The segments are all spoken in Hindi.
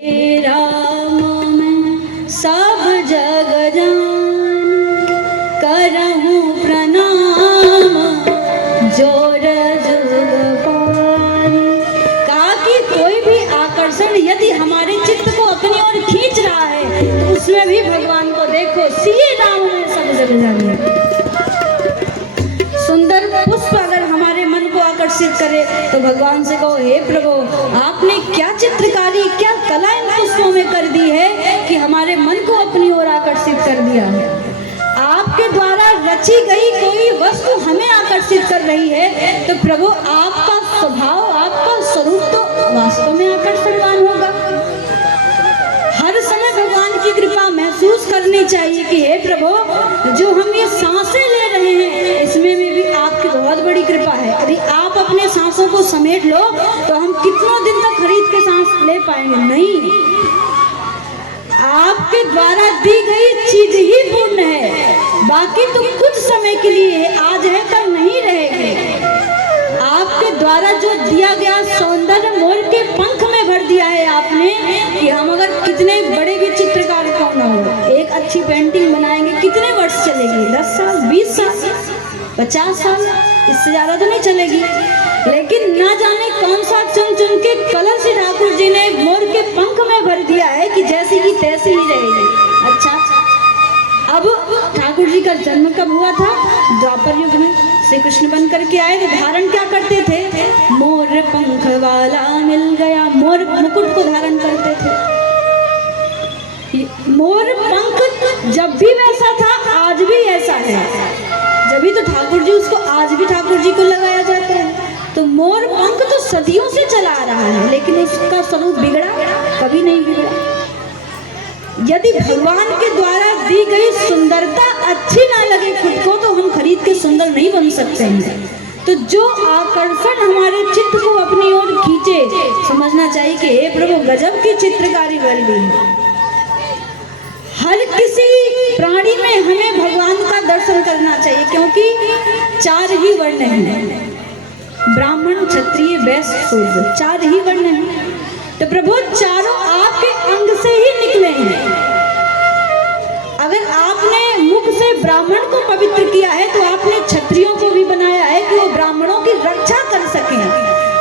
राम मैं सब जग जान करहूँ प्रणाम जोर जुग पानी। कहा कि कोई भी आकर्षण यदि हमारे चित्त को अपनी ओर खींच रहा है तो उसमें भी भगवान को देखो। सिए राम में सब जग जान। सुंदर पुष्प अगर हमारे मन को आकर्षित करे तो भगवान से कहो, हे प्रभु आपने क्या चित्रकारी क्या कला इन पुष्पों में कर दी है कि हमारे मन को अपनी ओर आकर्षित कर दिया है। आपके द्वारा रची गई कोई वस्तु हमें आकर्षित कर रही है तो प्रभु आपका स्वभाव आपका स्वरूप तो वास्तव में आकर्षणवान होगा। हर समय भगवान की कृपा महसूस करनी चाहिए कि हे प्रभु जो हम ये सांसें ले रहे हैं इसमें भी आपकी बहुत बड़ी कृपा है। यदि आप अपने सांसों को समेट लो तो हम कितनों दिन तक खरीद के सांस ले पाएंगे? नहीं, आपके द्वारा दी गई चीज ही पूर्ण है, बाकी तो कुछ समय के लिए है, आज है कल नहीं रहेगी। आपके द्वारा जो दिया गया सौंदर्य मोर के पंख में भर दिया है आपने कि हम अगर कितने बड़े भी चित्रकार क्यों ना हो एक अच्छी पेंटिंग बनाएंगे कितने वर्ष चलेगी? 10 साल 20 साल 50 साल, इससे ज्यादा तो नहीं चलेगी। लेकिन ना जाने कौन सा चुन चुन के कलर से ठाकुर जी ने मोर के पंख में भर दिया है कि जैसी की तैसी ही रहेगी। अच्छा, अब ठाकुर जी का जन्म कब हुआ था? द्वापर युग में। श्री कृष्ण बन करके आए तो धारण क्या करते थे? मोर पंख वाला मिल गया, मोर मुकुट को धारण करते थे। मोर पंख जब भी वैसा था आज भी ऐसा है, जब तो ठाकुर जी उसको आज भी ठाकुर जी को लगाया जाता है। तो मोर पंख तो सदियों से चला आ रहा है लेकिन उसका स्वरूप बिगड़ा? कभी नहीं बिगड़ा। यदि भगवान के द्वारा दी गई सुंदरता अच्छी ना लगे खुद को तो हम खरीद के सुंदर नहीं बन सकते हैं। तो जो आकर्षण हमारे चित्त को अपनी ओर खींचे समझना चाहिए कि हे प्रभु गजब की चित्रकारी कर दी। हर किसी प्राणी में हमें भगवान का दर्शन करना चाहिए क्योंकि 4 ही वर्ण हैं, ब्राह्मण क्षत्रिय वैश्य शूद्र, 4 ही वर्ण हैं। तो प्रभु चारों आपके अंग से ही निकले हैं। अगर आपने मुख से ब्राह्मण को पवित्र किया है तो आपने क्षत्रियों को भी बनाया है कि वो ब्राह्मणों की रक्षा कर सकें।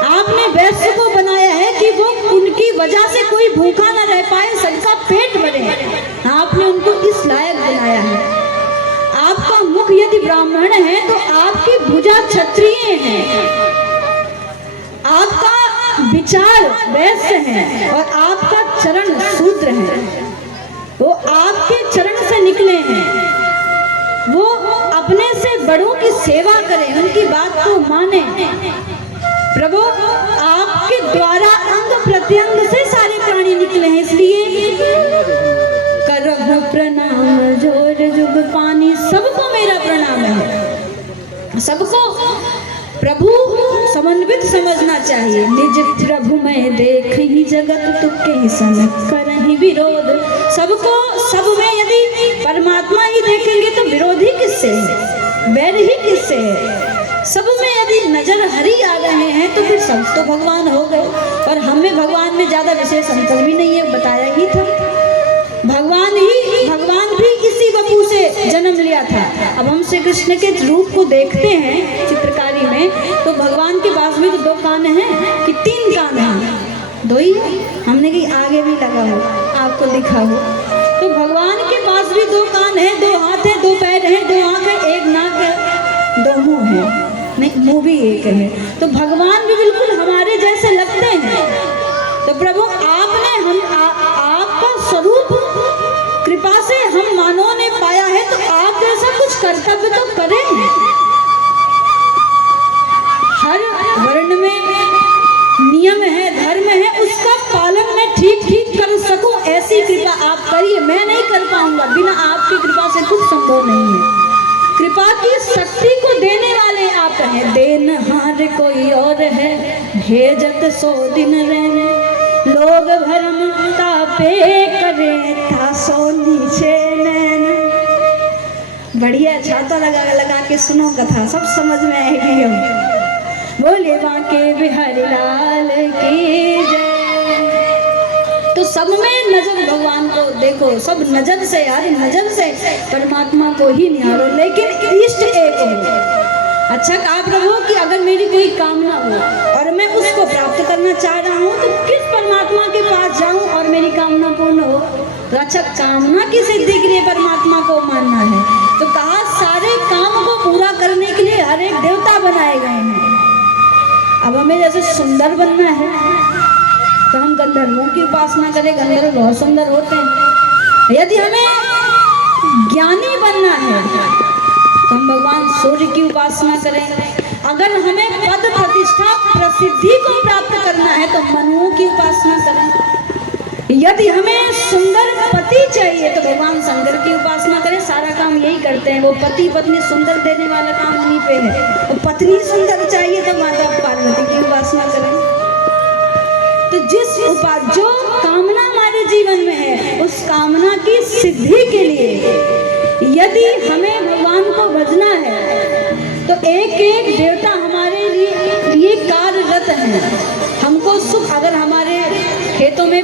आपने वैश्य को बनाया है कि वो उनकी वजह से कोई भूखा न रह पाए, सबका पेट भरे। आपने उनको इस लायक बनाया है। आपका मुख यदि ब्राह्मण है तो आपकी भुजा क्षत्रिय है, आपका विचार वैश्य है और आपका चरण शूद्र है। वो आपके चरण से निकले हैं, वो अपने से बड़ों की सेवा करें, उनकी बात को माने। प्रभु आपके द्वारा अंग प्रत्यंग से सारे प्राणी निकले हैं, इसलिए करहूं प्रणाम जोर जुग पानी। सबको मेरा प्रणाम है, सबको प्रभु समन्वित समझना चाहिए। निज प्रभु मैं देख ही जगत तुके सन करहि विरोध। सबको सब में यदि परमात्मा ही देखेंगे तो विरोधी किससे है, वैर ही किससे है? सब में यदि नजर हरि आ रहे हैं तो फिर सब तो भगवान हो गए। और हमें भगवान में ज्यादा विशेष अंतर भी नहीं है, बताया ही था। भगवान भी इसी वपू से जन्म लिया था। अब हम श्री कृष्ण के रूप को देखते हैं चित्रकारी में तो भगवान के पास भी तो 2 कान हैं कि 3 कान हैं? 2 ही। हमने कहीं आगे भी लगा हो आपको दिखा हो। तो भगवान के पास भी 2 कान है, 2 हाथ है, 2 पैर है, 2 आंख है, 1 नाक है, 2 मुंह है, नहीं मुंह भी 1 है। तो भगवान भी बिल्कुल हमारे जैसे लगते हैं। तो प्रभु आपने आपका स्वरूप कृपा से हम मानव ने पाया है तो आप जैसा कुछ कर्तव्य तो करें। हर वर्ण में नियम है, धर्म है, उसका पालन मैं ठीक कर सकूं ऐसी कृपा आप करिए। मैं नहीं कर पाऊंगा, बिना आपकी कृपा से कुछ संभव नहीं है। कृपा की शक्ति को देने वाले आप हैं, देनहार कोई और है, भेजत 100 दिन रहने। लोग भरम तापे करे था सो नीचे नैन। बढ़िया छाता लगा के सुनो कथा, सब समझ में आएगी। हम बोले बांके बिहारी लाल की जय। तो सब में नजर भगवान को देखो, सब नजर से, हर नजर से परमात्मा को ही निहारो, लेकिन इष्ट एक हो। अच्छा कहा प्रभु कि अगर मेरी कोई कामना हो और मैं उसको प्राप्त करना चाह रहा हूँ तो किस परमात्मा के पास जाऊं और मेरी कामना पूर्ण हो? तो अच्छा, कामना की सिद्धि के लिए परमात्मा को मानना है तो कहा सारे काम को पूरा करने के लिए हर एक देवता बनाए गए हैं। अब हमें जैसे सुंदर बनना है तो हम गंधर्वों की उपासना करें, गंधर्व बहुत सुंदर होते हैं। यदि हमें ज्ञानी बनना है तो हम भगवान सूर्य की उपासना करें। अगर हमें पद प्रतिष्ठा प्रसिद्धि को प्राप्त करना है तो मनुओं की उपासना करें। यदि हमें सुंदर पति चाहिए तो भगवान शंकर की उपासना करें। सारा काम यही करते हैं, वो पति पत्नी सुंदर देने वाला काम उन्हीं पे है। और पत्नी सुंदर चाहिए तो माता पार्वती की उपासना करें। तो जो कामना हमारे जीवन में है उस कामना की सिद्धि के लिए यदि हमें भगवान को भजना है तो एक एक देवता हमारे लिए कार्यरत हैं। हमको सुख, अगर हमारे खेतों में